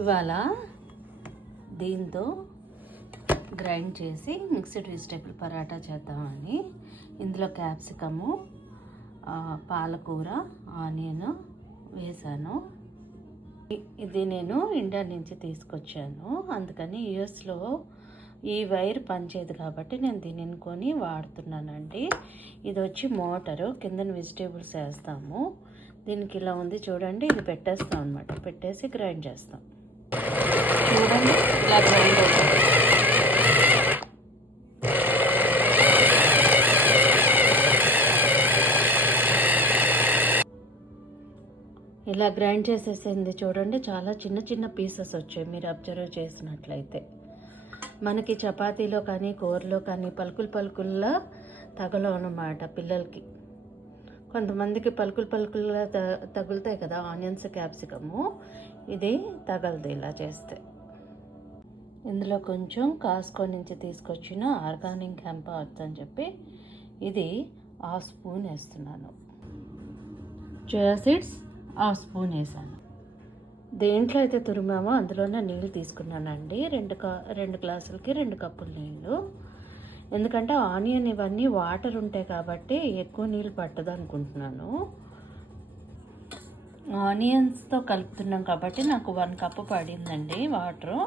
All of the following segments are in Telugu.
ఇవాళ దీంతో గ్రైండ్ చేసి మిక్స్డ్ వెజిటేబుల్ పరాటా చేద్దామని ఇందులో క్యాప్సికము, పాలకూర, ఆనియన్ వేసాను. ఇది నేను ఇండియా నుంచి తీసుకొచ్చాను, అందుకని యూఎస్లో ఈ వైర్ పనిచేయదు కాబట్టి నేను దీనిని కొని వాడుతున్నానండి. ఇది వచ్చి మోటారు, కింద వెజిటేబుల్స్ వేస్తాము. దీనికి ఇలా ఉంది చూడండి, ఇది పెట్టేస్తాం అనమాట. పెట్టేసి గ్రైండ్ చేస్తాం. చూడండి ఇలా గ్రైండ్ అవుతుంది. ఇలా గ్రైండ్ చేసేసింది చూడండి. చాలా చిన్న చిన్న పీసెస్ వచ్చాయి మీరు అబ్జర్వ్ చేసినట్లయితే. మనకి చపాతీలో కానీ కూరలో కానీ పలుకుల్లా తగలవు అన్నమాట పిల్లలకి. కొంతమందికి పలుకుల్లా తగులుతాయి కదా ఆనియన్స్, క్యాప్సికము. ఇది తగలదు ఇలా చేస్తే. ఇందులో కొంచెం కాస్కో నుంచి తీసుకొచ్చిన ఆర్గానిక్ హెంప్ ఆయిల్ అని చెప్పి ఇది 1/2 స్పూన్ వేస్తున్నాను. సోయా సీడ్స్ 1/2 స్పూన్ వేసాను. దేంట్లో అయితే తురిమామో అందులోనే నీళ్ళు తీసుకున్నానండి. 2 గ్లాసులకి 2 కప్పులు నీళ్ళు. ఎందుకంటే ఆనియన్ ఇవన్నీ వాటర్ ఉంటాయి కాబట్టి ఎక్కువ నీళ్ళు పట్టదు అనుకుంటున్నాను. ఆనియన్స్తో కలుపుతున్నాం కాబట్టి నాకు 1 కప్పు పడిందండి వాటరు.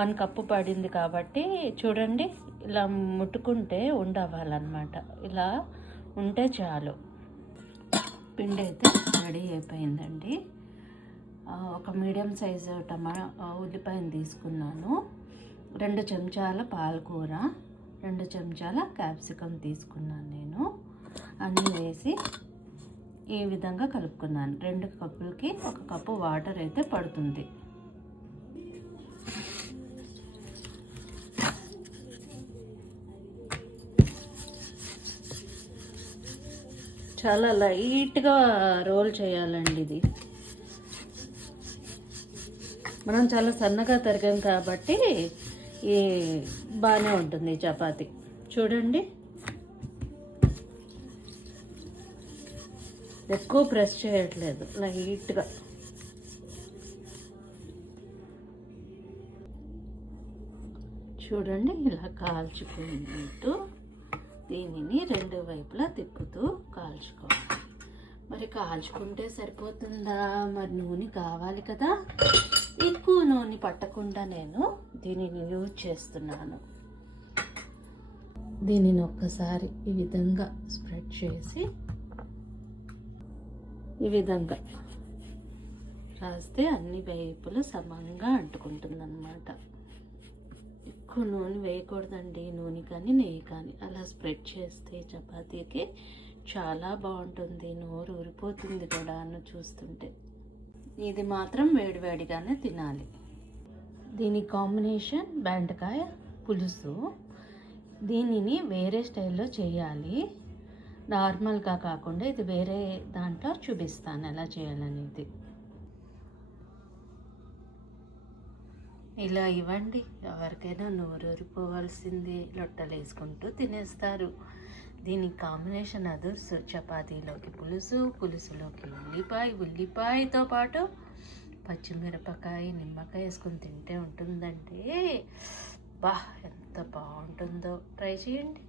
1 కప్పు పడింది కాబట్టి చూడండి, ఇలా ముట్టుకుంటే ఉండవాలన్నమాట. ఇలా ఉంటే చాలు. పిండి అయితే రెడీ అయిపోయిందండి. ఒక మీడియం సైజు ఉల్లిపాయను తీసుకున్నాను. 2 చెంచాల పాలకూర, 2 చెంచాల క్యాప్సికమ్ తీసుకున్నాను నేను. అన్నీ వేసి ఈ విధంగా కలుపుకున్నాను. 2 కప్పులకి 1 కప్పు వాటర్ అయితే పడుతుంది. చాలా లైట్గా రోల్ చేయాలండి. ఇది మనం చాలా సన్నగా తరిగాం కాబట్టి ఈ బాగానే ఉంటుంది చపాతి. చూడండి, ఎక్కువ ప్రెస్ చేయట్లేదు, లైట్గా. చూడండి ఇలా కాల్చుకుంటూ దీనిని 2 వైపులా తిప్పుతూ కాల్చుకోవాలి. మరి కాల్చుకుంటే సరిపోతుందా? మరి నూనె కావాలి కదా. ఎక్కువ నూనె పట్టకుండా నేను దీనిని యూజ్ చేస్తున్నాను. దీనిని ఒక్కసారి ఈ విధంగా స్ప్రెడ్ చేసి ఈ విధంగా రాస్తే అన్ని వైపులు సమానంగా అంటుకుంటుందన్నమాట. ఎక్కువ నూనె వేయకూడదండి. నూనె కానీ నెయ్యి కానీ అలా స్ప్రెడ్ చేస్తే చపాతీకి చాలా బాగుంటుంది. నోరు ఊరిపోతుంది కూడా చూస్తుంటే. ఇది మాత్రం వేడివేడిగానే తినాలి. దీని కాంబినేషన్ బెండకాయ పులుసు. దీనిని వేరే స్టైల్లో చేయాలి, నార్మల్గా కాకుండా. ఇది వేరే దాంట్లో చూపిస్తాను ఎలా చేయాలనేది. ఇలా ఇవ్వండి, ఎవరికైనా నోరూరిపోవాల్సింది. లొట్టలు వేసుకుంటూ తినేస్తారు. దీనికి కాంబినేషన్ అదుర్సు. చపాతీలోకి పులుసు, పులుసులోకి ఉల్లిపాయతో పాటు పచ్చిమిరపకాయ, నిమ్మకాయ వేసుకొని తింటే ఉంటుందంటే బా ఎంత బాగుంటుందో. ట్రై చేయండి.